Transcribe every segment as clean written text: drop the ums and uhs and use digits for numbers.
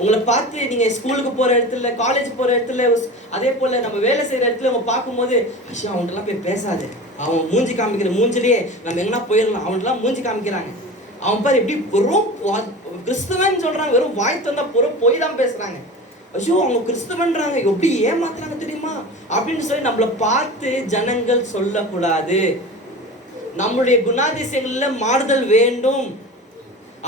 உங்களை பார்த்து நீங்க ஸ்கூலுக்கு போற இடத்துல, காலேஜ் போற இடத்துல, அதே போல நம்ம வேலை செய்யற இடத்துல அவங்க பார்க்கும்போது, ஐயோ அவன்கிட்டலாம் போய் பேசாது, அவன் மூஞ்சி காமிக்கிற மூஞ்சிலேயே நம்ம எங்கன்னா போயிடலாம், அவன்கிட்டலாம் மூஞ்சி காமிக்கிறாங்க, அவன் பாரு எப்படி வெறும் கிறிஸ்தவன் சொல்றாங்க, வெறும் வாய் தந்தா போய் தான் பேசுறாங்க, ஐயோ அவங்க கிறிஸ்தவன்றாங்க, எப்படி ஏமாத்துறாங்க தெரியுமா அப்படின்னு சொல்லி நம்மளை பார்த்து ஜனங்கள் சொல்லக்கூடாது. நம்மளுடைய குணாதிசயங்கள்ல மாறுதல் வேண்டும்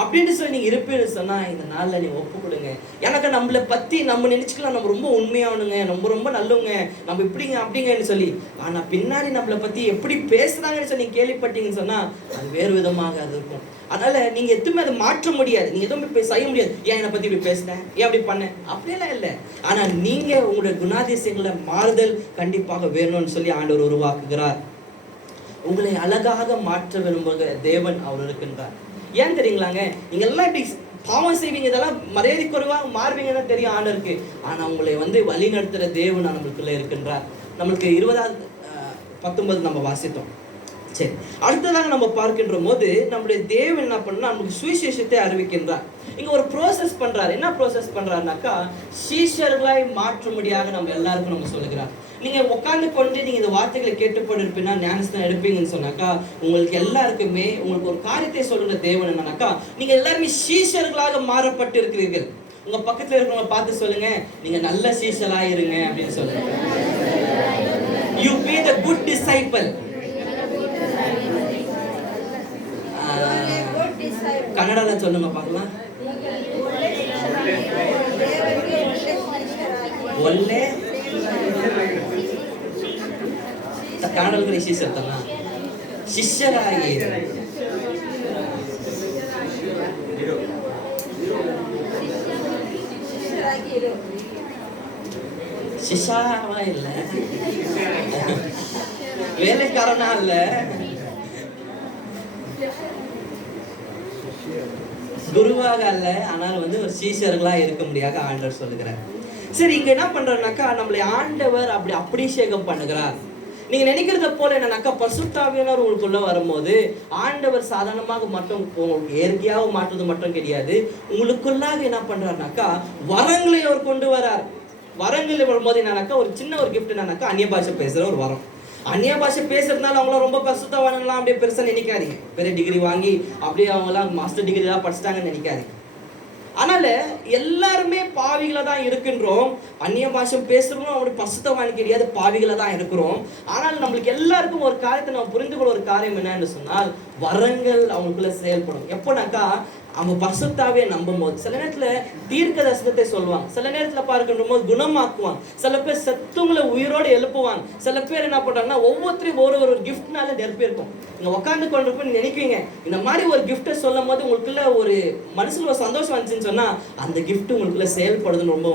அப்படின்னு சொல்லி நீங்க இருப்பீன்னு சொன்னா இந்த நாள்ல நீங்க ஒப்பு கொடுங்க. எனக்கு நம்மளை பத்தி நம்ம நினைச்சுக்கலாம், நம்ம ரொம்ப உண்மையானுங்க, நம்ம ரொம்ப நல்லவங்க, நம்ம இப்படிங்க அப்படிங்கன்னு சொல்லி. ஆனா பின்னாடி நம்மளை பத்தி எப்படி பேசுறாங்கன்னு சொல்லி கேள்விப்பட்டீங்கன்னு சொன்னா அது வேறு விதமாக அது இருக்கும். அதனால நீங்க எதுவுமே அதை மாற்ற முடியாது, நீங்க எதுவுமே செய்ய முடியாது. ஏன் என்னை பத்தி இப்படி பேசினேன், ஏன் அப்படி பண்ணேன், அப்படியெல்லாம் இல்லை. ஆனா நீங்க உங்களுடைய குணாதிசயங்களை மாறுதல் கண்டிப்பாக வேணும்னு சொல்லி ஆண்டவர் உருவாக்குகிறார். உங்களை அழகாக மாற்ற விரும்புகிற தேவன் அவர் இருக்கின்றார். ஏன் தெரியுங்களாங்க, நீங்க எல்லாம் இப்படி பாவம் செய்வீங்க, இதெல்லாம் மரியாதை குறைவாக மாறுவீங்கன்னு தெரியும் ஆண்டவருக்கு. ஆனா உங்களை வழி நடத்துகிற தேவன் நம்மளுக்குள்ள இருக்கின்றார். நம்மளுக்கு 20:19 நம்ம வாசித்தோம். சரி, அடுத்ததாக நம்ம பார்க்கின்ற போது நம்முடைய தேவன் என்ன பண்ணா, நமக்கு சுவிசேஷத்தை அறிவிக்கின்றார். இங்க ஒரு ப்ரோசஸ் பண்றாரு. என்ன ப்ரோசஸ் பண்றாருனாக்கா, சீஷர்களாய் மாற்றும்படியாக நம்ம எல்லாருக்கும் நம்ம சொல்லுகிறார். நீங்க உட்கார்ந்து கொண்டு நீங்க இந்த வார்த்தைகளை கேட்டுப்பட்டு இருப்பீங்கன்னா, ஞானஸ்தானம் எடுப்பீங்கன்னு சொன்னாக்கா, உங்களுக்கு எல்லாருக்குமே உங்களுக்கு ஒரு காரியத்தை சொல்லுற தேவன் என்னன்னாக்கா, நீங்க எல்லாருமே சீஷர்களாக மாறப்பட்டு இருக்கிறீர்கள். உங்க பக்கத்துல இருக்கிறவங்க பார்த்து சொல்லுங்க, நீங்க நல்ல சீஷரா இருங்க அப்படின்னு சொல்லுங்க. You be the good disciple. கன்னடால சொல்லுங்க பார்க்கலாம். ಒಳ್ಳೆ ಕನ್ನಡದಲ್ಲಿ ಶಿಷ್ಯರ್ತಲ್ಲ, ಶಿಷ್ಯರಾಗಿ ಶಿಷ್ಯವ ಇಲ್ಲ, வேலைக்காரனா இல்ல, குருவாக அல்ல, ஆனால் ஒரு சீஷர்களா இருக்க முடியாத ஆண்டவர் சொல்லுகிறார். சரி, இங்க என்ன பண்றாருனாக்கா, நம்மளை ஆண்டவர் அப்படி அபிஷேகம் பண்ணுகிறார். நீங்க நினைக்கிறத போல என்னன்னாக்கா, பரிசுத்தாவியானவர் உங்களுக்குள்ள வரும்போது ஆண்டவர் சாதாரணமாக மட்டும் இயற்கையாக மாற்றுறது மட்டும் கிடையாது, உங்களுக்குள்ளாக என்ன பண்றாருனாக்கா வரங்களை அவர் கொண்டு வரார். வரங்கள் வரும்போது என்னன்னாக்கா, ஒரு சின்ன ஒரு கிஃப்ட் என்னன்னாக்கா, அந்நிய பாஷை பேசுற ஒரு வரம். அந்நிய பாஷை பேசுறதுனால அவங்கள ரொம்ப பரிசுத்தவான்களாம் அப்படியே பெருசா நினைக்காதீங்க. பெரிய டிகிரி வாங்கி அப்படியே அவங்களாம் மாஸ்டர் டிகிரி எல்லாம் படிச்சிட்டாங்கன்னு நினைக்காதீங்க. அதனால எல்லாருமே பாவிகளை தான் இருக்கின்றோம். அந்நிய பாஷை பேசுறோம், அவங்களுடைய பரிசுத்தவான் கிடையாது, பாவிகளை தான் இருக்கிறோம். ஆனால் நம்மளுக்கு எல்லாருக்கும் ஒரு காரியத்தை நம்ம புரிந்து கொள்ள ஒரு காரியம் என்னன்னு சொன்னால், வரங்கள் அவங்களுக்குள்ள செயல்படும். எப்போனாக்கா, அவங்க பரிசுத்தாவே நம்பும் போது. சில நேரத்துல தீர்க்க தரிசனத்தை சொல்லுவாங்க, சில நேரத்துல பார்க்கின்ற போது குணமாக்குவாங்க, சில பேர் செத்தவங்களை உயிரோடு எழுப்புவாங்க, சில பேர் என்ன பண்றாங்கன்னா ஒவ்வொருத்தரையும் ஒரு கிஃப்ட்னால நிரப்பியிருக்கும். நீங்க உட்காந்து கொண்டு நினைக்குவீங்க, இந்த மாதிரி ஒரு கிஃப்ட்டை சொல்லும் போது உங்களுக்குள்ள ஒரு மனசுல ஒரு சந்தோஷம் வந்துச்சுன்னு சொன்னா அந்த கிஃப்ட் உங்களுக்குள்ள செயல்படுதுன்னு ரொம்ப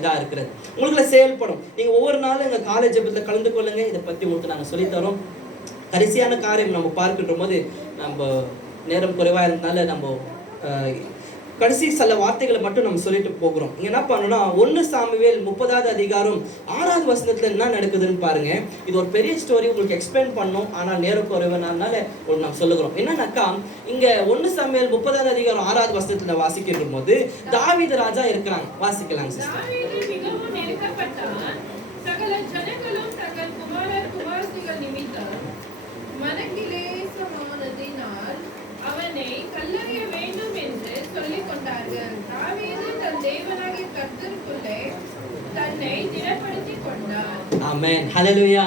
இதா இருக்கிறது, உங்களுக்குள்ள செயல்படும். நீங்க ஒவ்வொரு நாளும் எங்க காலேஜ் ஜெபத்துல கலந்து கொள்ளுங்க, இதை பத்தி உங்களுக்கு நாங்க சொல்லித்தரோம். கடைசியான காரியம் நம்ம பார்க்கின்ற போது, நம்ம நேரம் குறைவா இருந்தால நம்ம கடைசி சில வார்த்தைகளை மட்டும் நம்ம சொல்லிட்டு போகிறோம். இங்க என்ன பண்ணணும்னா, 1 சாமுவேல் 30வது அதிகாரம் 6வது வசனத்துல என்ன நடக்குதுன்னு பாருங்க. இது ஒரு பெரிய ஸ்டோரி, உங்களுக்கு எக்ஸ்பிளைன் பண்ணணும், ஆனா நேரம் குறைவுனால நம்ம சொல்லுகிறோம். என்னன்னாக்கா, இங்க 1 சாமுவேல் 30வது அதிகாரம் 6வது வசனத்துல வாசிக்கின்ற போது தாவீது ராஜா இருக்கிறாங்க. வாசிக்கலாம் சிஸ்டர். அவனை கல்லறிய வேண்டும் என்று சொல்லிக் கொண்டார்கள். தாவீது தன் தேவனாகிய கர்த்தருக்குள்ளே தன்னை திடப்படுத்திக் கொண்டார். ஆமென், ஹல்லேலூயா.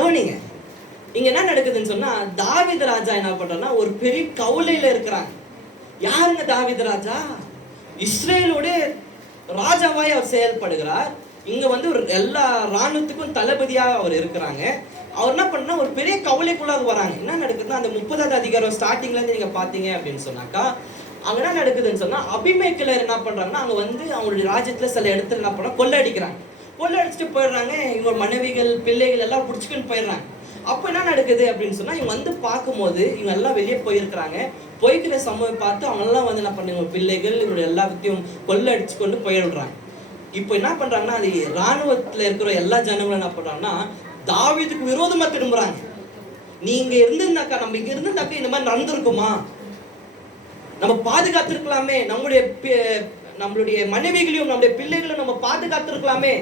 கவனிங்க, இங்க என்ன நடக்குதுன்னு சொன்னா, தாவீது ராஜா என்ன பண்றாருன்னா ஒரு பெரிய கவலையில இருக்கிறாங்க. யாருங்க தாவீது ராஜா? இஸ்ரேலோட ராஜாவாய் அவர் செயல்படுகிறார். இங்க ஒரு எல்லா ராணுவத்துக்கும் தளபதியாக அவர் இருக்கிறாங்க. அவர் என்ன பண்ணா ஒரு பெரிய கவலைக்குள்ளாக வராங்க. என்ன நடக்குதுன்னா, அந்த 30வது அதிகாரம் ஸ்டார்டிங்ல இருந்து நீங்க பாத்தீங்க அப்படின்னு சொன்னாக்கா, அங்க என்ன நடக்குதுன்னு சொன்னா, அபிமெலேக் என்ன பண்றாங்கன்னா, அங்க அவங்களுடைய ராஜ்யத்துல சில இடத்துல என்ன பண்ணா கொள்ளையடிக்கிறாங்க. கொள்ளையடிச்சுட்டு போயிடுறாங்க. இவங்க மனைவிகள் பிள்ளைகள் எல்லாம் பிடிச்சிக்கின்னு போயிடுறாங்க. அப்போ என்ன நடக்குது அப்படின்னு சொன்னா, இவங்க பார்க்கும்போது இவங்க எல்லாம் வெளியே போயிருக்கிறாங்க. போய்க்கிற சமயம் பார்த்து அவங்க எல்லாம் என்ன பண்ணுங்க, பிள்ளைகள் இவங்களுடைய எல்லாத்தையும் கொள்ளையடிச்சு கொண்டு போயிடுறாங்க. இப்போ என்ன பண்றாங்கன்னா, அது ராணுவத்துல இருக்கிற எல்லா ஜனங்களும் என்ன பண்றாங்கன்னா, தாவீதுக்கு விரோதமா திரும்புறாங்க. நீங்க இருந்திருந்தாக்கா, நம்ம இங்க இருந்திருந்தாக்கா இந்த மாதிரி நடந்திருக்குமா, நம்ம பாதுகாத்திருக்கலாமே, நம்மளுடைய மனைவிகளையும் நம்முடைய பிள்ளைகளையும் நம்ம பாதுகாத்துருக்கலாமே.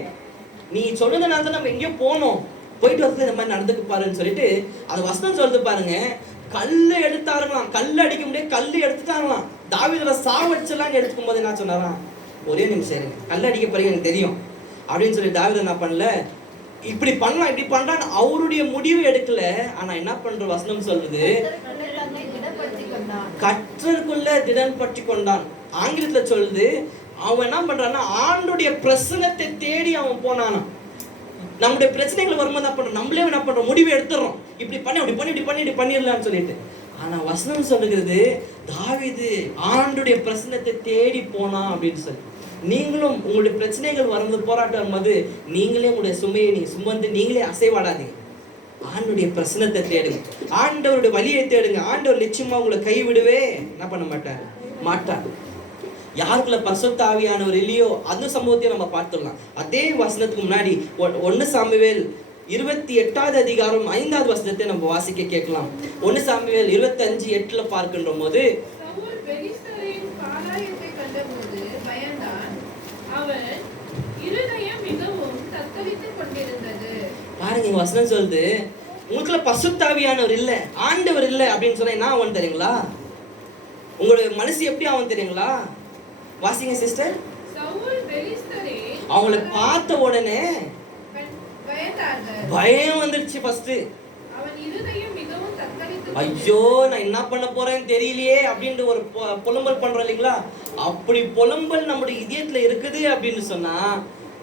நீ சொன்னதுனால தான் நம்ம எங்கேயோ போனோம், போயிட்டு வந்து இந்த மாதிரி நடந்துக்கு பாருன்னு சொல்லிட்டு அது வசனம் சொல்லுது பாருங்க. கல்லு எடுத்தாருங்களாம், கல்லு அடிக்க முடியாது, கல்லு எடுத்துட்டாங்களாம். தாவீதுல சாவடிச்செல்லாம் எடுத்துக்கும் போது என்ன சொன்னாராம், ஒரே நிமிஷம் இருங்க, கல்லு அடிக்க போறீங்க எனக்கு தெரியும் அப்படின்னு சொல்லி தாவீது என்ன பண்ணல, இப்படி பண்ணலாம் இப்படி பண்றான்னு அவருடைய முடிவு எடுக்கல. ஆனா என்ன பண்ற வசனம் சொல்லுது, கற்றற்குள்ள திடன் பற்றி கொண்டான். ஆங்கிலத்துல சொல்லுது, அவன் என்ன பண்றான்னா ஆண்டுடைய பிரசனத்தை தேடி அவன் போனானா. நம்முடைய பிரச்சனைகள் வரும்போது என்ன பண்றோம், நம்மளே என்ன பண்றோம், முடிவு எடுத்துறோம், இப்படி பண்ணி அப்படி பண்ணி இப்படி பண்ணி இப்படி பண்ணிடலாம்னு சொல்லிட்டு. ஆனா வசனம் சொல்லுகிறது, தாவீது ஆண்டுடைய பிரசனத்தை தேடி போனான் அப்படின்னு சொல்லி. நீங்களும் உங்களுடைய பிரச்சனைகள் வரும்போது, போராட்டம் வரும்போது, நீங்களே உங்களுடைய சுமையை நீங்க சுமந்து நீங்களே அசைவாடாதீங்க. ஆண்டுடைய பிரசனத்தை தேடுங்க, ஆண்டவருடைய வழியை தேடுங்க. ஆண்டவர் நிச்சயமா உங்களை கைவிடவே என்ன பண்ண மாட்டார். யாருக்குள்ள பரிசுத்த ஆவியானவர் இல்லையோ அந்த சம்பவத்தையும் நம்ம பார்த்துடலாம். அதே வசனத்துக்கு முன்னாடி 1 சாமுவேல் 28வது அதிகாரம் 5வது வசனத்தை நம்ம வாசிக்க கேட்கலாம். 1 சாமுவேல் 25:8 பார்க்கின்ற போது, சவுல் பெலிஸ்தரின் பாளையத்தை கண்டபோது பயந்தான், அவன் இருதயம் மிகவும் தத்தளித்துக் கொண்டிருந்தது. பாருங்க, வசனம் சொல்லுது, உங்களுக்குள்ள பரிசுத்த ஆவியானவர் இல்ல, ஆண்டவர் இல்ல அப்படின்னு சொன்னா என்ன ஆகும் தெரியுங்களா? உங்களுடைய மனசு எப்படி ஆகும் தெரியுங்களா? வாசிங்க சிஸ்டர். சவுல் பெலிஸ்தரை அவங்களை பார்த்த உடனே பயம் வந்துடுச்சு. ஃபர்ஸ்ட் அவன் இருதயம் மிகவும் தத்தளித்து, ஐயோ நான் என்ன பண்ண போறேன்னு தெரியலையே அப்படின்ற ஒரு புலம்பல் பண்றோம் இல்லைங்களா? அப்படி புலம்பல் நம்முடைய இதயத்துல இருக்குது அப்படின்னு சொன்னா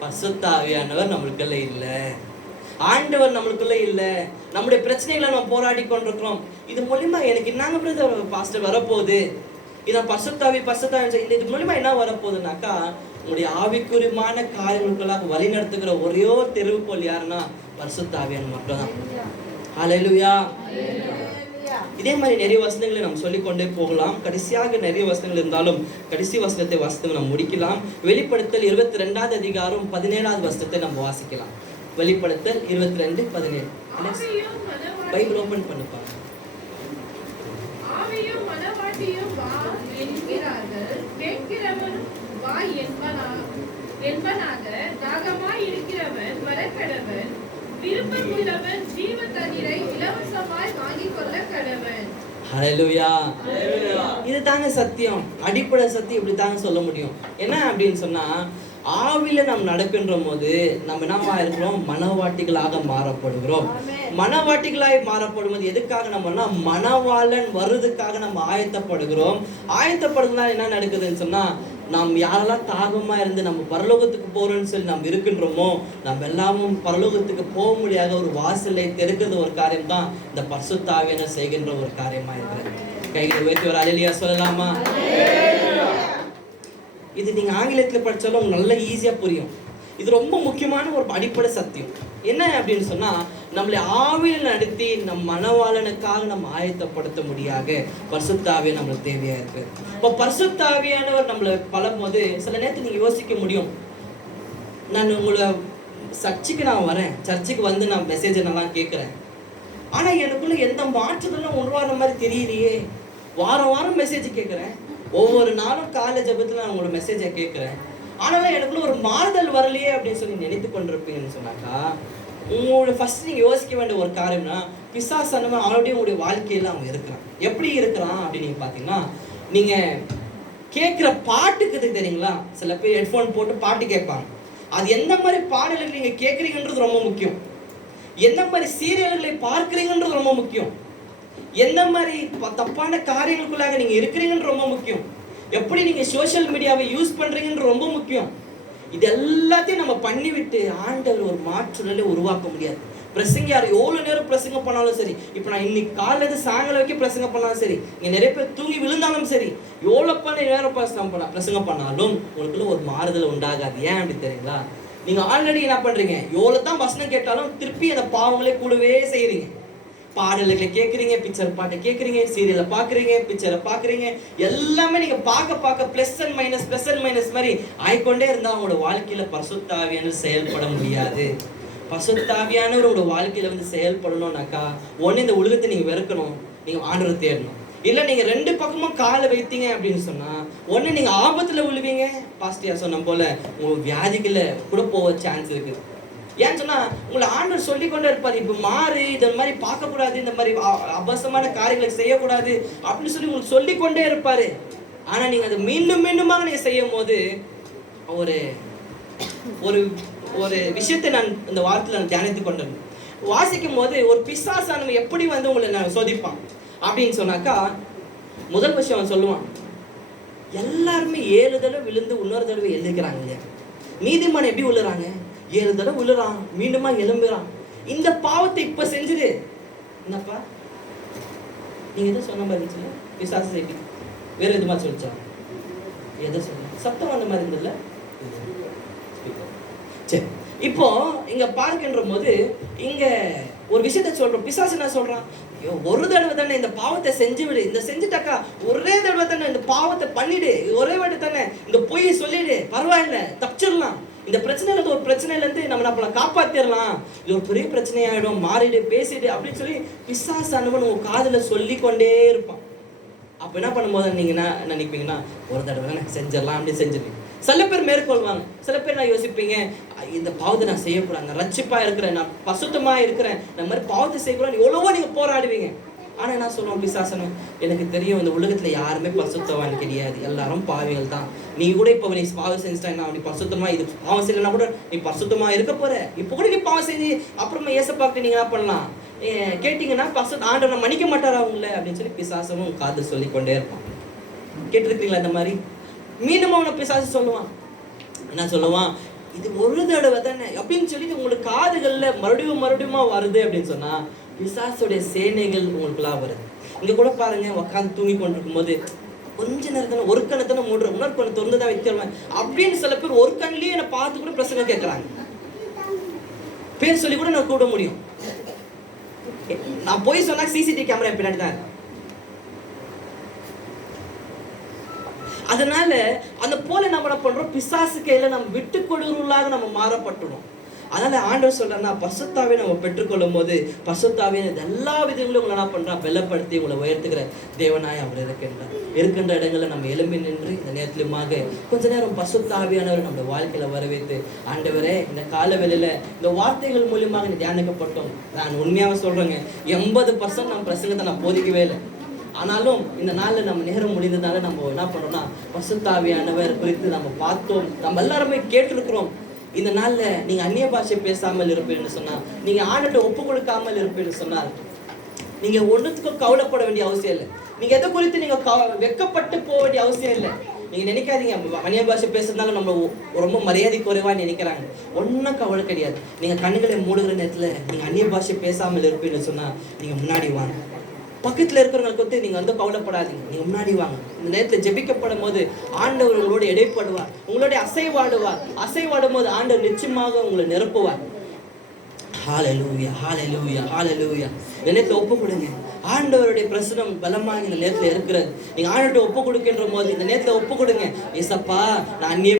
பரிசுத்த ஆவியானவர் நம்மளுக்குள்ள இல்ல, ஆண்டவர் நம்மளுக்குள்ள இல்ல. நம்முடைய பிரச்சனைகளை நம்ம போராடி கொண்டிருக்கிறோம். இது மூலியமா எனக்கு என்னங்க பிரதர் பாஸ்டர் வரப்போகுது, இதான் பரிசுத்தாவி இது மூலியமா என்ன வரப்போகுதுனாக்கா, உங்களுடைய ஆவிக்குரியமான காரியங்களுக்கெல்லாம் வழி நடத்துகிற ஒரே ஒரு தெருவுக்கோள் யாருன்னா பரிசுத்த ஆவியானவர் மட்டும்தான். ஹல்லேலூயா. இதே மாதிரி நிறைய வசனங்களை நம்ம சொல்லிக்கொண்டே போகலாம். கடைசியாக நிறைய வசனங்கள் இருந்தாலும் கடைசி வசனத்தை வாசித்து நம்ம முடிக்கலாம். வெளிப்படுத்தல் 22வது அதிகாரம் 17வது வசனத்தை நம்ம வாசிக்கலாம். வெளிப்படுத்தல் 22:17. பைபிள் ஓபன் பண்ணுப்பா. ஆவியும் மனவாட்டியும் வா என்கிறார்கள், கேட்கிறவன் வா என்பனாக, தாகமாய் இருக்கிறவன் வரக்கடவன், விருப்பமுள்ளவன் ஜீவ தண்ணீரை இலவசமாய் வாங்கிக் கொள்ள கடவன். ஹல்லேலூயா. இது தாங்க சத்தியம், அடிப்படை சத்தியம். இப்படி தாங்க சொல்ல முடியும். என்ன அப்படின்னு சொன்னா, ஆவில நாம் நடக்கின்ற போது நம்ம என்னவா இருக்கிறோம், மனவாட்டிகளாக மாறப்படுகிறோம். மனவாட்டிகளாய் மாறப்படும் போது எதுக்காக நம்மனா, மணவாளன் வருவதற்காக நம்ம ஆயத்தப்படுகிறோம். ஆயத்தப்படுறதுனால என்ன நடக்குதுன்னு சொன்னா, நாம் யாரெல்லாம் தாகமா இருந்து நம்ம பரலோகத்துக்கு போறோம்னு சொல்லி நம்ம இருக்கின்றோமோ, நம்ம எல்லாமும் பரலோகத்துக்கு போக முடியாத ஒரு வாசலை தெருக்கிறது ஒரு காரியம் தான் இந்த பரிசுத்த ஆவியானவர் செய்கின்ற ஒரு காரியமா இருக்கிறது. கைகளை உயர்த்தி ஒரு அல்லேலூயா சொல்லலாமா? இது நீங்க ஆங்கிலத்தில் படிச்சாலும் உங்களுக்கு நல்லா ஈஸியா புரியும். இது ரொம்ப முக்கியமான ஒரு அடிப்படை சத்தியம். என்ன அப்படின்னு சொன்னா, நம்மளை ஆவியில் நடத்தி நம் மணவாளனுக்காக நம்ம ஆயத்தப்படுத்த முடியாத பரிசுத்த ஆவியானவர் நம்மளுக்கு தேவையா இருக்கு. இப்போ பரிசுத்த ஆவியானவர் நம்மளை பலம் போது சில நேரத்தில் நீங்க யோசிக்க முடியும், நான் உங்களை சர்ச்சுக்கு நான் வரேன், சர்ச்சுக்கு வந்து நான் மெசேஜ் என்னெல்லாம் கேட்குறேன், ஆனா எனக்குள்ள எந்த மாற்றங்களும் உருவாகிற மாதிரி தெரியலையே. வாரம் வாரம் மெசேஜ் கேட்குறேன், ஒவ்வொரு நாளும் காலை ஜெபத்துல நான் உங்களோட மெசேஜை கேட்குறேன், ஆனாலும் எனக்குள்ள ஒரு மாறுதல் வரலையே அப்படின்னு சொல்லி நினைத்து கொண்டிருப்பீங்கன்னு சொன்னாக்கா, உங்களோட ஃபர்ஸ்ட் நீங்க யோசிக்க வேண்டிய ஒரு காரியம்னா, பிசாசானவன் ஆல்ரெடி உங்களுடைய வாழ்க்கையில அவன் இருக்கிறான். எப்படி இருக்கிறான் அப்படின்னு நீங்க பாத்தீங்கன்னா, நீங்க கேட்குற பாட்டுக்கு தெரியுங்களா, சில பேர் ஹெட்ஃபோன் போட்டு பாட்டு கேட்பாங்க. அது எந்த மாதிரி பாடல்கள் நீங்க கேட்குறீங்கன்றது ரொம்ப முக்கியம். எந்த மாதிரி சீரியல்களை பார்க்குறீங்கன்றது ரொம்ப முக்கியம். எந்த மாதிரி தப்பான காரியங்களுக்குள்ளாக நீங்க இருக்கிறீங்கன்னு ரொம்ப முக்கியம். எப்படி நீங்க சோஷியல் மீடியாவை யூஸ் பண்றீங்கன்னு ரொம்ப முக்கியம். இது எல்லாத்தையும் நம்ம பண்ணிவிட்டு ஆண்டவர் ஒரு மாற்றுதலை உருவாக்க முடியாது. பிரசங்கியார் எவ்வளவு நேரம் பிரசங்கம் பண்ணாலும் சரி, இப்போ நான் இன்னைக்கு காலையில சாயங்காலம் வரைக்கும் பிரசங்கம் பண்ணாலும் சரி, இங்க நிறைய பேர் தூங்கி விழுந்தாலும் சரி, எவ்வளவு நேரம் பிரசங்கம் பண்ணாலும் உங்களுக்குள்ள ஒரு மாறுதல் உண்டாகாது. ஏன் அப்படி தெரியுங்களா? நீங்க ஆல்ரெடி என்ன பண்றீங்க, எவ்வளவு தான் வசனம் கேட்டாலும் திருப்பி அந்த பாவங்களே கூடவே செய்யறீங்க. பாடல்களை கேட்குறீங்க, பிக்சர் பாட்டை கேட்குறீங்க, சீரியலை பார்க்குறீங்க, பிக்சரை பார்க்குறீங்க, எல்லாமே நீங்கள் பார்க்க ப்ளஸ் அண்ட் மைனஸ் மாதிரி ஆயிக்கொண்டே இருந்தால் உங்களோட வாழ்க்கையில் பரிசுத்த ஆவியானவர் செயல்பட முடியாது. பரிசுத்த ஆவியானவர் உங்களோட வாழ்க்கையில் வந்து செயல்படணும்னாக்கா, ஒன்று இந்த உலகத்தை நீங்கள் வெறுக்கணும், நீங்கள் ஆண்டவரை தேடணும். இல்ல நீங்க ரெண்டு பக்கமும் காலை வைத்தீங்க அப்படின்னு சொன்னா ஒண்ணு நீங்க ஆபத்துல விழுவீங்க, பாஸ்டியா சொன்ன போல உங்க வியாதிக்குள்ள கூட போக சான்ஸ் இருக்கு. ஏன்னு சொன்னா உங்களை ஆண்டவர் சொல்லி கொண்டே இருப்பாரு, இப்ப மாறு, இந்த மாதிரி பார்க்க கூடாது, இந்த மாதிரி அபசமான காரியங்களை செய்யக்கூடாது அப்படின்னு சொல்லி உங்களுக்கு சொல்லி கொண்டே இருப்பாரு. ஆனா நீங்க அதை மீண்டும் மீண்டுமாக நீங்க செய்யும் போது ஒரு ஒரு ஒரு விஷயத்தை நான் இந்த வாரத்தில் நான் தியானித்து கொண்டேன். வாசிக்கும் போது ஒரு பிசாசானவன் எப்படி வந்து உங்களை நான் சோதிப்பான் அப்படின்னு சொன்னாக்கா, முதல் விஷயம் அவன் சொல்லுவான், எல்லாருமே 7 தடவை விழுந்து இன்னொரு தடவை எழுதுகிறாங்க இல்லையா, நீதிமான் எப்படி விழுறாங்க, 7 தடவை விழுறான், மீண்டுமா எழும்புறான். இந்த பாவத்தை இப்ப செஞ்சுது என்னப்பா, நீங்க எதை சொன்ன மாதிரி இருந்துச்சுல, பிசாசு செய்தி வேற எது மாதிரி சொல்லிச்சா, எதை சொன்ன சத்தம் வந்த மாதிரி இருந்ததுல. சரி, இப்போ இங்க பார்க்கின்ற போது இங்க ஒரு விஷயத்த சொல்றோம். பிசாசு என்ன சொல்றான், ஒரு தடவை தானே இந்த பாவத்தை செஞ்சு விடு, இந்த செஞ்சுட்டாக்கா ஒரே தடவை தானே இந்த பாவத்தை பண்ணிடு, ஒரே வாட்டி தானே இந்த பொய்யை சொல்லிடு, பரவாயில்ல தப்பிச்சிடலாம், இந்த பிரச்சனையில இருந்து ஒரு பிரச்சனையில இருந்து நம்ம காப்பாத்திடலாம், இது ஒரு பெரிய பிரச்சனையாயிடும், மாறிடு பேசிடு அப்படின்னு சொல்லி பிசாசு அனுபவம் உங்க காதுல சொல்லி கொண்டே இருப்பான். அப்ப என்ன பண்ணும்போது நீங்க என்ன நினைப்பீங்கன்னா, ஒரு தடவை தானே செஞ்சிடலாம் அப்படின்னு செஞ்சிருவீங்க. சில பேர் மேற்கொள்வாங்க, சில பேர் நான் யோசிப்பீங்க, இந்த பாவத்தை நான் செய்யக்கூடாது, நான் ரட்சிப்பா இருக்கிறேன், நான் பசுத்தமா இருக்கிறேன், இந்த மாதிரி பாவத்தை செய்யக்கூடாது எவ்வளவோ நீங்க போராடுவீங்க. ஆனா என்ன சொல்லுவோம் பிசாசனம், எனக்கு தெரியும் இந்த உலகத்துல யாருமே பசுத்தவான் கிடையாது, எல்லாரும் பாவிகள் தான், நீ கூட இப்ப நீ பாவம் செஞ்சுட்டாங்கன்னா நீ பசுத்தமா, இது பாவம் செய்யலன்னா கூட நீ பசுத்தமா இருக்க போற, இப்ப கூட நீ பாவம் செஞ்சு அப்புறமா ஏசப்பாக்கு நீங்க என்ன பண்ணலாம் கேட்டீங்கன்னா ஆண்டவரை மன்னிக்க மாட்டாரா அவங்கள அப்படின்னு சொல்லி பிசாசமும் காது சொல்லி கொண்டே இருப்பான். கேட்டிருக்கீங்களா இந்த மாதிரி? மீண்டும் அவனை பிசாசு சொல்லுவான், என்ன சொல்லுவான், இது ஒரு தடவை தானே அப்படின்னு சொல்லிட்டு உங்களுக்கு காதுகள்ல மறுபடியும் வருது அப்படின்னு சொன்னா பிசாசுடைய சேனைகள் உங்களுக்குலாம் வருது. இங்க கூட பாருங்க, உட்காந்து தூங்கி கொண்டிருக்கும் போது கொஞ்ச நேரத்தான ஒரு கண்ணத்தான மூடுற, இன்னொரு கண்ணை திறந்துதான் வைக்கிறேன் அப்படின்னு சில பேர் ஒரு கண்ணிலேயே என்னை பார்த்து கூட பிரசங்கம் கேட்கறாங்க, பேர் சொல்லி கூட நான் கூட முடியும். நான் போய் சொன்னா சிசிடிவி கேமரா பின்னாடி தான். அதனால அந்த போல நம்ம என்ன பண்றோம், பிசாசு கையில நம்ம விட்டு கொடுறவர்களாக நம்ம மாறப்பட்டுடும். அதனால ஆண்டவர் சொல்றா, பசுத்தாவே நம்ம பெற்றுக்கொள்ளும் போது பசுத்தாவே எல்லா விதங்களும் உங்களை என்ன பண்றா, பலப்படுத்தி உங்களை உயர்த்துக்கிற தேவனாய் அவர் இருக்கின்ற இடங்களை நம்ம எழும்பி நின்று இந்த நேரத்திலுமாக கொஞ்ச நேரம் பசுத்தாவியானவர் நம்ம வாழ்க்கையில வரவேற்று, ஆண்டவரே இந்த கால வேளையில இந்த வார்த்தைகள் மூலியமாக நீ தியானிக்கப்பட்டோம். நான் உண்மையாக சொல்றேங்க, 80% நம்ம பிரசங்கத்தை நான் போதிக்கவே இல்லை. ஆனாலும் இந்த நாள்ல நம்ம நேரம் முடிந்ததுனால நம்ம என்ன பண்றோம்னா, பசுத்தாவியானவர் குறித்து நம்ம பார்த்தோம், நம்ம எல்லாருமே கேட்டிருக்கிறோம். இந்த நாள்ல நீங்க அந்நிய பாஷை பேசாமல் இருப்பீன்னு சொன்னா, நீங்க ஆண்டவரை ஒப்பு கொடுக்காமல் இருப்பீன்னு சொன்னால், நீங்க ஒன்றுத்துக்கும் கவலைப்பட வேண்டிய அவசியம் இல்லை. நீங்க எதை குறித்து நீங்க வெக்கப்பட்டு போக வேண்டிய அவசியம் இல்லை. நீங்க நினைக்காதீங்க அந்நிய பாஷை பேசுறதுனால நம்ம ரொம்ப மரியாதை குறைவா நினைக்கிறாங்க, ஒன்றும் கவலை கிடையாது. நீங்க கண்ணுகளை மூடுகிற நேரத்துல நீங்க அந்நிய பாஷை பேசாமல் இருப்பீன்னு சொன்னா நீங்க முன்னாடி வாங்க. பக்கத்துல இருக்கிறவங்களுக்கு வந்து நீங்க வந்து கவலைப்படாதீங்க, நீங்க முன்னாடி வாங்க. இந்த நேரத்துல ஜெபிக்கப்படும் போது ஆண்டவர் உங்களோட இடைப்படுவார், உங்களோட அசைவாடும் போது ஆண்டவர் நிச்சயமாக உங்களை நிரப்புவார். ஹல்லேலூயா, ஹல்லேலூயா, ஹல்லேலூயா. இந்த நேரத்துல ஒப்பு கொடுங்க, ஆண்டவருடைய பிரசனம் பலமாக இந்த நேரத்துல இருக்கிறது. நீங்க ஆண்டவர்கிட்ட ஒப்பு கொடுக்கின்ற போது இந்த நேரத்துல ஒப்பு கொடுங்க, ஏசப்பா நான்